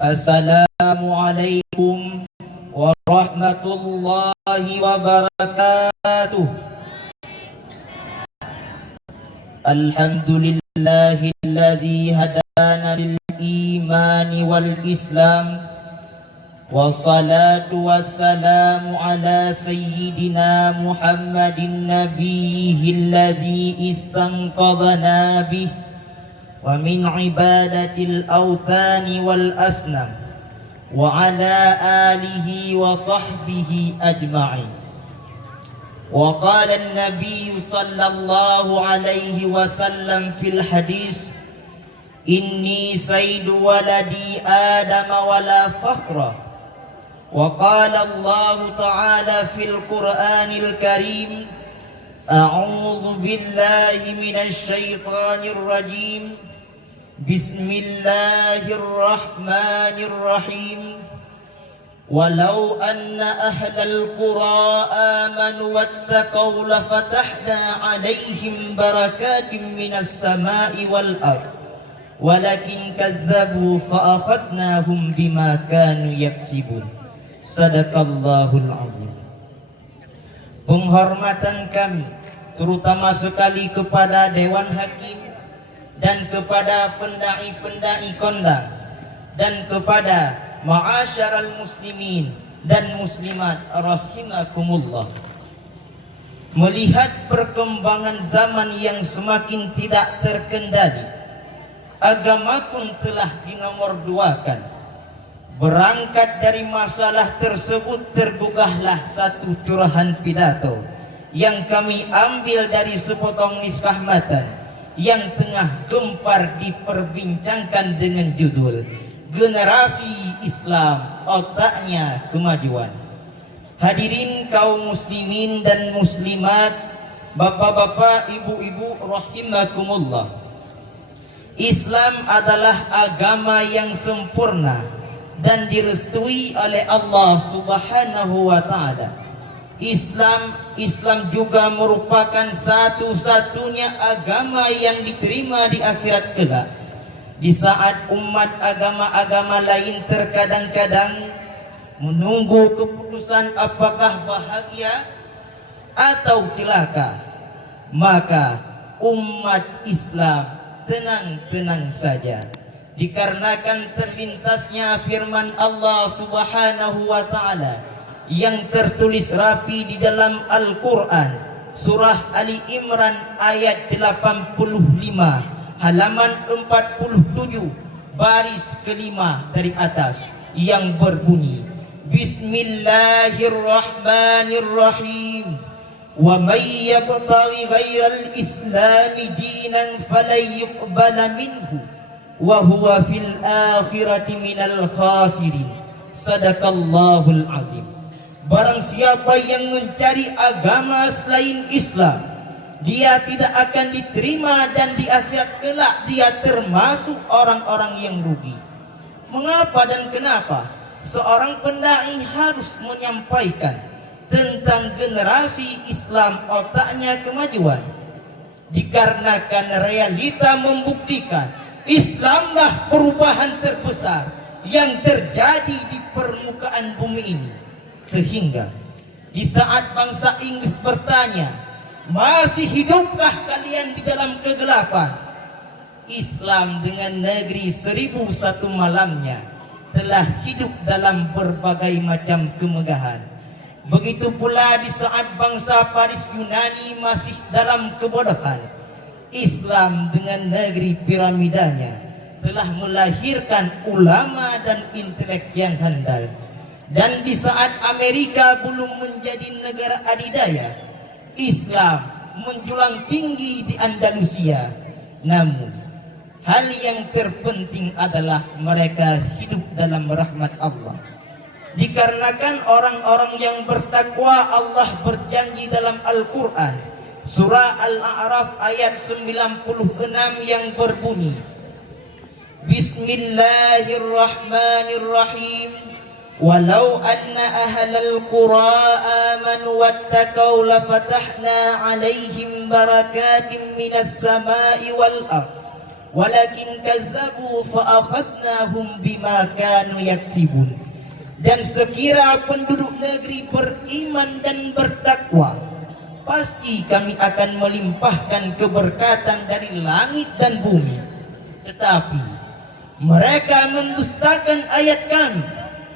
Assalamualaikum warahmatullahi wabarakatuh. Alhamdulillahilladzi hadana lil imani wal islam. Wassalatu wassalamu ala sayyidina Muhammadin nabiyihilladzi istanqadhana bih wa min ibadatil awthani wal asnam wa ala alihi wa sahbihi ajma'in. Wa qala an-nabiy sallallahu alaihi wasallam fil hadis, inni sayyidu waladi adam wa la fakhra. Wa qala Allah ta'ala fil Qur'anil Karim, a'udzu billahi minasy syaithanir rajim. Bismillahirrahmanirrahim. Walau anna ahlal qura amanu wattaqaw lafatahna 'alaihim barakatin minas sama'i wal ardh walakin kadzdzabu fa'akhadnahum bima kanu yaksibun. Sadaqallahul azim. Penghormatan kami terutama sekali kepada Dewan Hakim dan kepada pendai-pendai kondang dan kepada ma'asyaral muslimin dan muslimat rahimakumullah. Melihat perkembangan zaman yang semakin tidak terkendali, agama pun telah dinomorduakan. Berangkat dari masalah tersebut tergugahlah satu curahan pidato yang kami ambil dari sepotong misbah matan yang tengah gempar diperbincangkan dengan judul Generasi Islam, Otaknya Kemajuan. Hadirin kaum muslimin dan muslimat, bapak-bapak, ibu-ibu rahimakumullah. Islam adalah agama yang sempurna dan direstui oleh Allah Subhanahu wa taala. Islam juga merupakan satu-satunya agama yang diterima di akhirat kelak. Di saat umat agama-agama lain terkadang-kadang menunggu keputusan apakah bahagia atau celaka, maka umat Islam tenang-tenang saja, dikarenakan terlintasnya firman Allah Subhanahu wa taala yang tertulis rapi di dalam Al-Quran, surah Ali Imran ayat 85, halaman 47, baris kelima dari atas, yang berbunyi, Bismillahirrahmanirrahim. Wa may yabtaghi ghairal islami dinan falan yuqbala minhu wa huwa fil akhirati minal khasirin. Sadaqallahul azim. Barang siapa yang mencari agama selain Islam, dia tidak akan diterima dan di akhirat kelak dia termasuk orang-orang yang rugi. Mengapa dan kenapa seorang pendai harus menyampaikan tentang generasi Islam, otaknya kemajuan? Dikarenakan realita membuktikan Islamlah perubahan terbesar yang terjadi di permukaan bumi ini. Sehingga di saat bangsa Inggris bertanya, masih hidupkah kalian di dalam kegelapan? Islam dengan negeri 1001 malamnya telah hidup dalam berbagai macam kemegahan. Begitu pula di saat bangsa Paris Yunani masih dalam kebodohan, Islam dengan negeri piramidanya telah melahirkan ulama dan intelek yang handal. Dan di saat Amerika belum menjadi negara adidaya, Islam menjulang tinggi di Andalusia. Namun hal yang terpenting adalah mereka hidup dalam rahmat Allah. Dikarenakan orang-orang yang bertakwa, Allah berjanji dalam Al-Quran, surah Al-A'raf ayat 96 yang berbunyi, Bismillahirrahmanirrahim. Walau anna ahlal qura amanu wattaqaw lafatahna 'alaihim barakatin minas sama'i wal ardh walakin kazzabu fa akhadnahum bima kanu yaksibun. Dan sekira penduduk negeri beriman dan bertakwa, pasti kami akan melimpahkan keberkatan dari langit dan bumi. Tetapi mereka mendustakan ayat kami,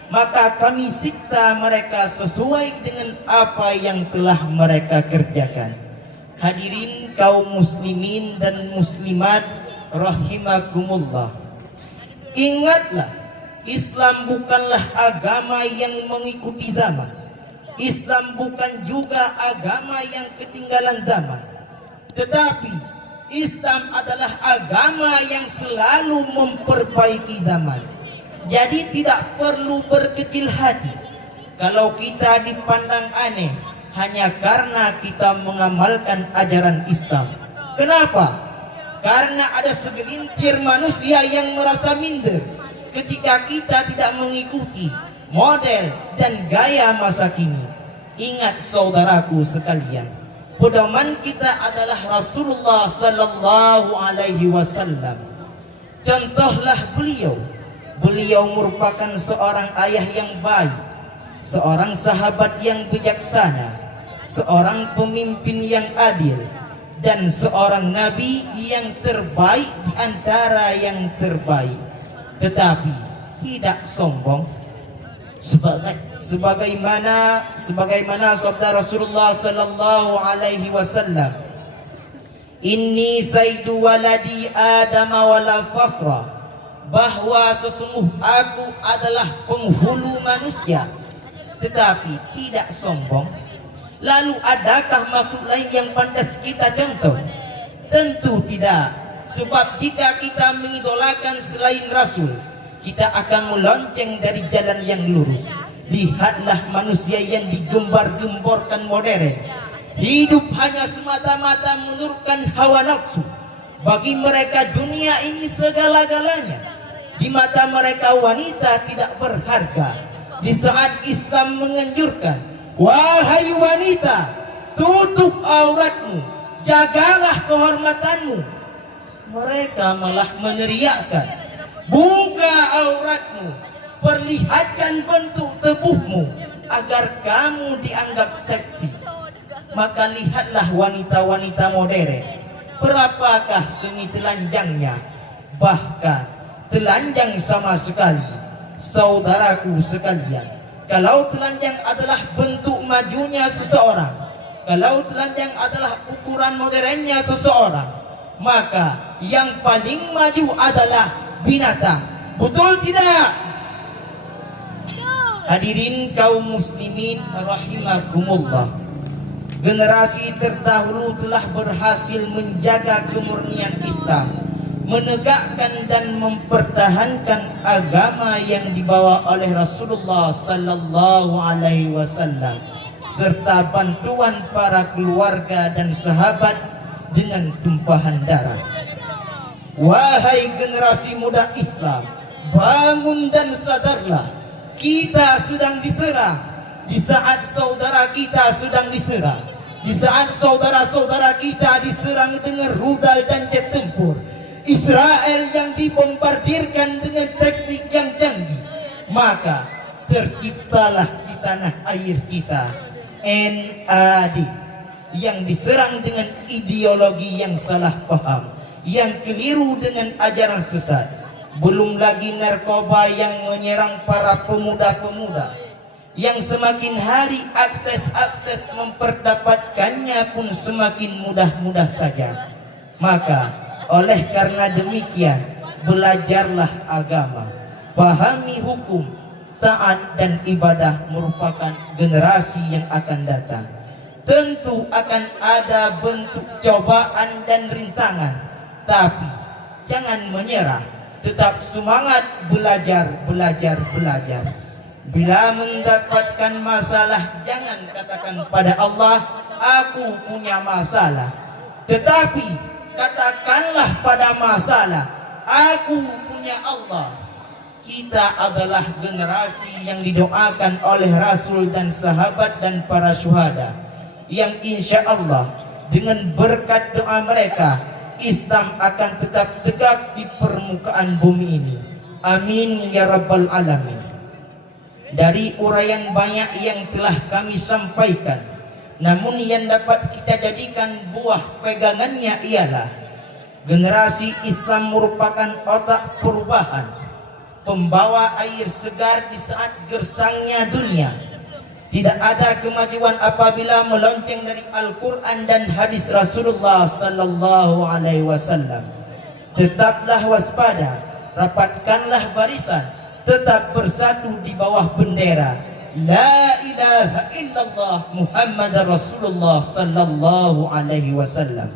maka kami siksa mereka sesuai dengan apa yang telah mereka kerjakan. Hadirin kaum muslimin dan muslimat rahimakumullah, ingatlah, Islam bukanlah agama yang mengikuti zaman. Islam bukan juga agama yang ketinggalan zaman. Tetapi Islam adalah agama yang selalu memperbaiki zaman. Jadi tidak perlu berkecil hati kalau kita dipandang aneh hanya karena kita mengamalkan ajaran Islam. Kenapa? Karena ada segelintir manusia yang merasa minder ketika kita tidak mengikuti model dan gaya masa kini. Ingat saudaraku sekalian, pedoman kita adalah Rasulullah sallallahu alaihi wasallam. Contohlah beliau. Beliau merupakan seorang ayah yang baik, seorang sahabat yang bijaksana, seorang pemimpin yang adil, dan seorang nabi yang terbaik di antara yang terbaik. Tetapi tidak sombong, sebagaimana sabda Rasulullah sallallahu alaihi wasallam, inni sayyidu waladi Adam wala faqra, bahwa sesungguh aku adalah penghulu manusia tetapi tidak sombong. Lalu adakah makhluk lain yang pantas kita contoh? Tentu tidak. Sebab jika kita mengidolakan selain Rasul, kita akan melenceng dari jalan yang lurus. Lihatlah manusia yang digembar-gemborkan modern, hidup hanya semata-mata menurunkan hawa nafsu. Bagi mereka dunia ini segala-galanya. Di mata mereka wanita tidak berharga. Di saat Islam menganjurkan, wahai wanita, tutup auratmu, jagalah kehormatanmu, mereka malah meneriakkan, buka auratmu, perlihatkan bentuk tubuhmu agar kamu dianggap seksi. Maka lihatlah wanita-wanita modern, berapakah seni telanjangnya, bahkan telanjang sama sekali. Saudaraku sekalian, kalau telanjang adalah bentuk majunya seseorang, kalau telanjang adalah ukuran modernnya seseorang, maka yang paling maju adalah binatang. Betul tidak? Hadirin kaum muslimin rahimakumullah, generasi terdahulu telah berhasil menjaga kemurnian Islam, menegakkan dan mempertahankan agama yang dibawa oleh Rasulullah sallallahu alaihi wasallam serta bantuan para keluarga dan sahabat dengan tumpahan darah. Wahai generasi muda Islam, bangun dan sadarlah, kita sedang diserang. Di saat saudara kita sedang diserang, di saat saudara-saudara kita diserang dengan rudal dan jet tempur, Israel yang dibombardirkan dengan teknik yang canggih, maka terciptalah di tanah air kita NAD yang diserang dengan ideologi yang salah paham, yang keliru dengan ajaran sesat. Belum lagi narkoba yang menyerang para pemuda-pemuda, yang semakin hari akses memperdapatkannya pun semakin mudah-mudah saja. Maka oleh karena demikian, belajarlah agama, pahami hukum, taat dan ibadah merupakan generasi yang akan datang. Tentu akan ada bentuk cobaan dan rintangan, tapi jangan menyerah, tetap semangat belajar. Bila mendapatkan masalah, jangan katakan pada Allah, aku punya masalah, tetapi katakanlah pada masalah, aku punya Allah. Kita adalah generasi yang didoakan oleh Rasul dan sahabat dan para syuhada, yang insya Allah dengan berkat doa mereka Islam akan tetap tegak di permukaan bumi ini. Amin ya rabbal alamin. Dari uraian banyak yang telah kami sampaikan, namun yang dapat kita jadikan buah pegangannya ialah generasi Islam merupakan otak perubahan, pembawa air segar di saat gersangnya dunia. Tidak ada kemajuan apabila melonceng dari Al-Quran dan hadis Rasulullah sallallahu alaihi wasallam. Tetaplah waspada, rapatkanlah barisan, tetap bersatu di bawah bendera La ilaha illallah Muhammad Rasulullah sallallahu alaihi wasallam.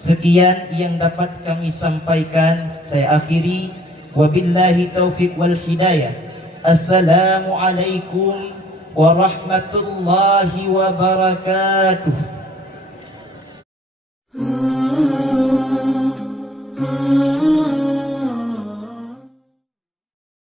Sekian yang dapat kami sampaikan, saya akhiri. Wabillahi taufiq wal hidayah. Assalamualaikum warahmatullahi wabarakatuh.